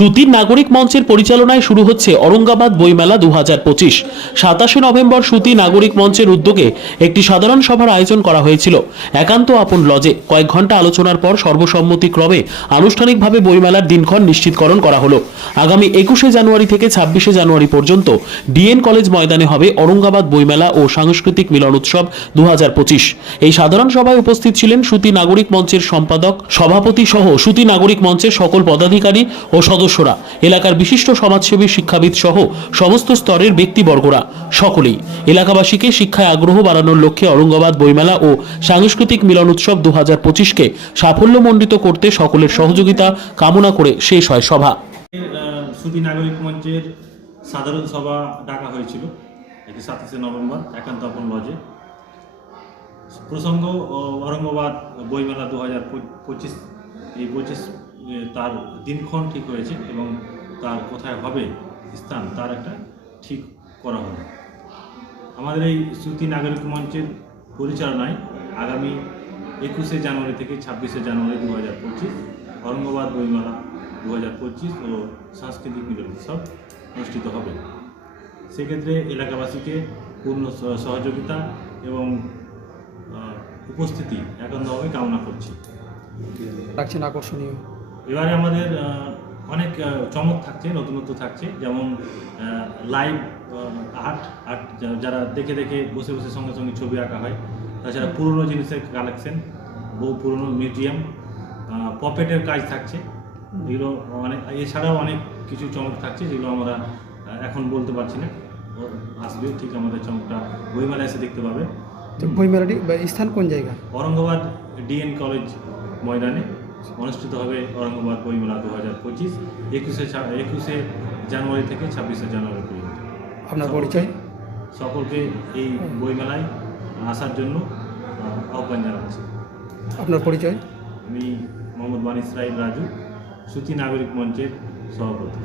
সুতির নাগরিক মঞ্চের পরিচালনায় শুরু হচ্ছে অরঙ্গাবাদ বইমেলা দু হাজার পঁচিশ। সাতাশে নভেম্বর সুতি নাগরিক মঞ্চের উদ্যোগে একটি সাধারণ সভার আয়োজন করা হয়েছিল। একান্ত আপন লজে কয়েক ঘণ্টা আলোচনার পর সর্বসম্মতিক্রমে আনুষ্ঠানিকভাবে বইমেলার দিনক্ষণ নিশ্চিতকরণ করা হলো। আগামী একুশে জানুয়ারি থেকে ছাব্বিশে জানুয়ারি পর্যন্ত ডিএন কলেজ ময়দানে হবে অরঙ্গাবাদ বইমেলা ও সাংস্কৃতিক মিলন উৎসব দু হাজার পঁচিশ। এই সাধারণ সভায় উপস্থিত ছিলেন সুতি নাগরিক মঞ্চের সম্পাদক, সভাপতি সহ সুতি নাগরিক মঞ্চের সকল পদাধিকারী ও সদস্যরা, এলাকার বিশিষ্ট সমাজসেবী, শিক্ষাবিদ সহ সমস্ত স্তরের ব্যক্তিবর্গরা, সকলেই এলাকাবাসীকে শিক্ষায় আগ্রহ বাড়ানোর লক্ষ্যে অরঙ্গাবাদ বইমেলা ও সাংস্কৃতিক মিলন উৎসব দু হাজার পঁচিশকে সাফল্যমণ্ডিত করতে সকলের সহযোগিতা কামনা করে শেষ হয় সভা। নাগরিক মঞ্চের সাধারণ সভা ডাকা হয়েছিল এটি সাতাশে নভেম্বর একান্ত লজে। প্রসঙ্গ ঔরঙ্গাবাদ বইমেলা দু হাজার পঁচিশ, এই পঁচিশ তার দিনক্ষণ ঠিক হয়েছে এবং তার কোথায় হবে স্থান, তার একটা ঠিক করা হবে আমাদের এই শ্রুতি নাগরিক মঞ্চের পরিচালনায় আগামী একুশে জানুয়ারি থেকে ছাব্বিশে জানুয়ারি দু হাজার পঁচিশ, ঔরঙ্গাবাদ বইমেলা দু হাজার পঁচিশ ও সাংস্কৃতিক মিলন উৎসব অনুষ্ঠিত হবে। সেক্ষেত্রে এলাকাবাসীকে পূর্ণ সহযোগিতা এবং উপস্থিতি একান্তভাবে কামনা করছি। রাখছেন আকর্ষণীয়। এবারে আমাদের অনেক চমক থাকছে নতুনত্ব থাকছে। যেমন লাইভ আর্ট আর্ট যারা দেখে দেখে বসে বসে সঙ্গে সঙ্গে ছবি আঁকা হয় তাছাড়া পুরনো জিনিসের কালেকশন বহু পুরনো মিউজিয়াম পপেটের কাজ থাকছে। এগুলো অনেক এছাড়াও অনেক কিছু চমক থাকছে যেগুলো আমরা এখন বলতে পারছি না। আসবে ঠিক আমাদের চমকটা বইমেলা এসে দেখতে পাবে। বইমেলাটি স্থান কোন জায়গা? ঔরঙ্গাবাদ ডিএন কলেজ ময়দানে। অনুষ্ঠিত হবে ঔরঙ্গাবাদ বইমেলা দু হাজার পঁচিশ একুশে একুশে জানুয়ারি থেকে ছাব্বিশে জানুয়ারি পর্যন্ত। আপনার পরিচয়? সকলকে এই বইমেলায় আসার জন্য আহ্বান জানাচ্ছি। আপনার পরিচয়? আমি মোহাম্মদ বানিস রাইল রাজু সুতি নাগরিক মঞ্চের সভাপতি।